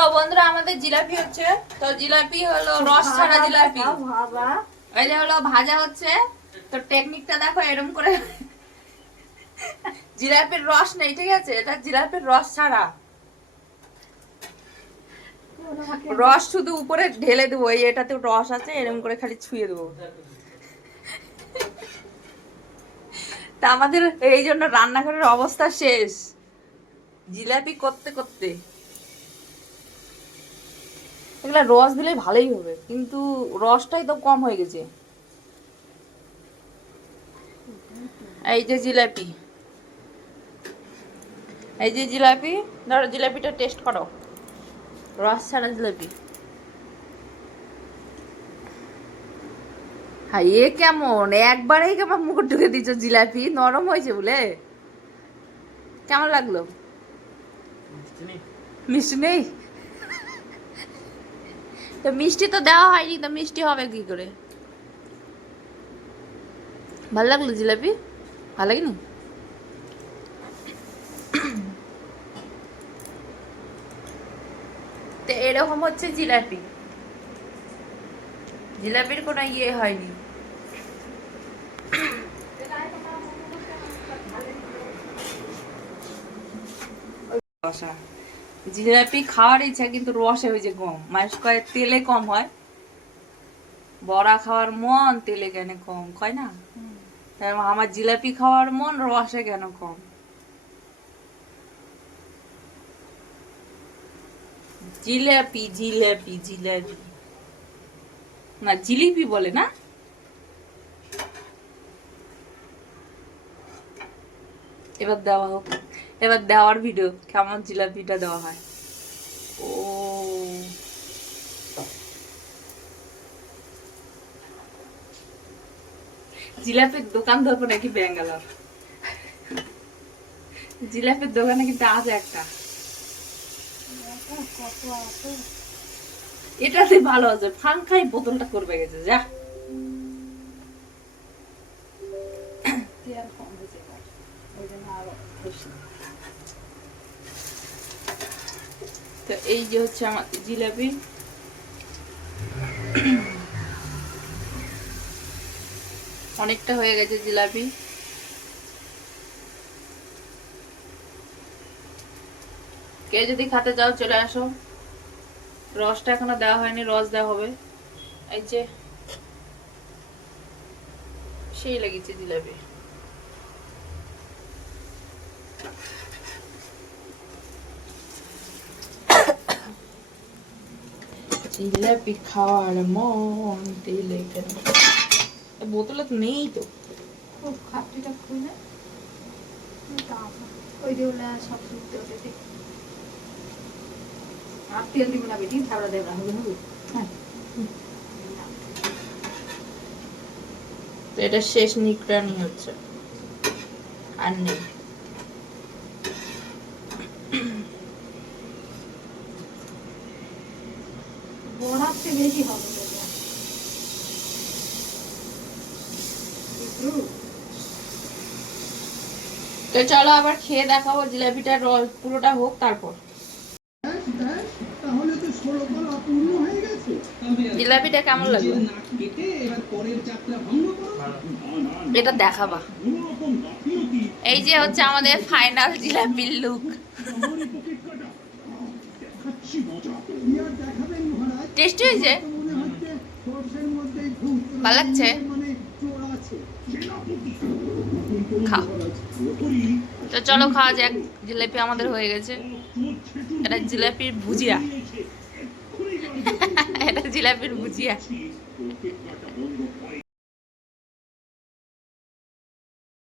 তো বন্ধুরা আমাদের জিলাপি হচ্ছে, তো জিলাপি হলো রস ছাড়া জিলাপি, এই যে হলো ভাজা হচ্ছে। তো টেকনিকটা দেখো, এরকম করে জিলাপির রস নেই, ঠিক আছে, এটা জিলাপির রস ছাড়া, রস শুধু উপরে ঢেলে দেবো। এই এটাতে রস আছে, এরকম করে খালি ছুঁয়ে দেবো। তা আমাদের এই জন্য রান্নাঘরের অবস্থা শেষ জিলাপি করতে করতে। এগুলা রস দিলে ভালোই হবে, কিন্তু রসটাই তো কম হয়ে গেছে। এই যে জিলাপি, এই যে জিলাপি, ধরো জিলাপিটা টেস্ট করো, রস ছাড়া জিলাপি। হ্যাঁ, এ কেমন একবারেই কেমন মুখ ঢুকে দিচ্ছ, জিলাপি নরম হয়েছে বলে। কেমন লাগলো? মিষ্টি নেই? তো মিষ্টি তো দেওয়া হয়নি, তো মিষ্টি হবে কি করে? ভালো লাগলো জিলাপি? ভালো লাগেনি? তো এরকম হচ্ছে জিলাপি, জিলাপির কোনো ইয়ে হয়নি। জিলাপি খাওয়ার ইচ্ছা, কিন্তু রসে হয়েছে কম। মানুষ কয় তেলে কম হয়, বড়া খাওয়ার মন, তেলে কেন কম কয় না? তাই আমার জিলাপি খাওয়ার মন, রসে কেন কম? জিলাপি জিলাপি জিলাপি না, জিলিপি বলে না? এবার দেওয়া হোক, এবার দেওয়ার ভিডিও কেমন জিলাপিটা দেওয়া হয়। ও জিলাপির দোকান ধরবো নাকি ব্যাঙ্গালোর? জিলাপির দোকানে কিন্তু আছে একটা, এটাতে ভালো আছে। ফাঙ্কাই বোতলটা করবে গেছে যা। তো এই যে হচ্ছে আমার জিলাপি। অনেকটা হয়ে গেছে জিলাপি। কে যদি খেতে চাও চলে আসো। রসটা এখনো দেওয়া হয়নি, রস দেওয়া হবে। এই যে সেই লেগেছে জিলাপি। জিলাপি খাওয়ার মন তেলে কেন? বোতলে তো নেই তো। খুব খাপটিটা খুলে ওই দেওয়া সব শুনতে ওটাতে আর তেল দিব না বেটি, থাবড়া দেবড়া হবে না। হ্যাঁ, তো এটা শেষ নিকটানি হচ্ছে, আর নেই। বড়ার চেয়ে বেশি হবে। তো চলো আবার খেয়ে দেখাবো জিলাপিটা, পুরোটা হোক তারপর। জিলাপিটা কেমন লাগলো এটা দেখাবা। এই যে হচ্ছে আমাদের ফাইনাল জিলাপির লুক। টেস্টি হয়েছে, ভালো লাগছে। খাও তো, চলো খাওয়া যাক। জিলাপি আমাদের হয়ে গেছে। এটা জিলাপির ভুজিয়া, এটা জিলাপির ভুজিয়া।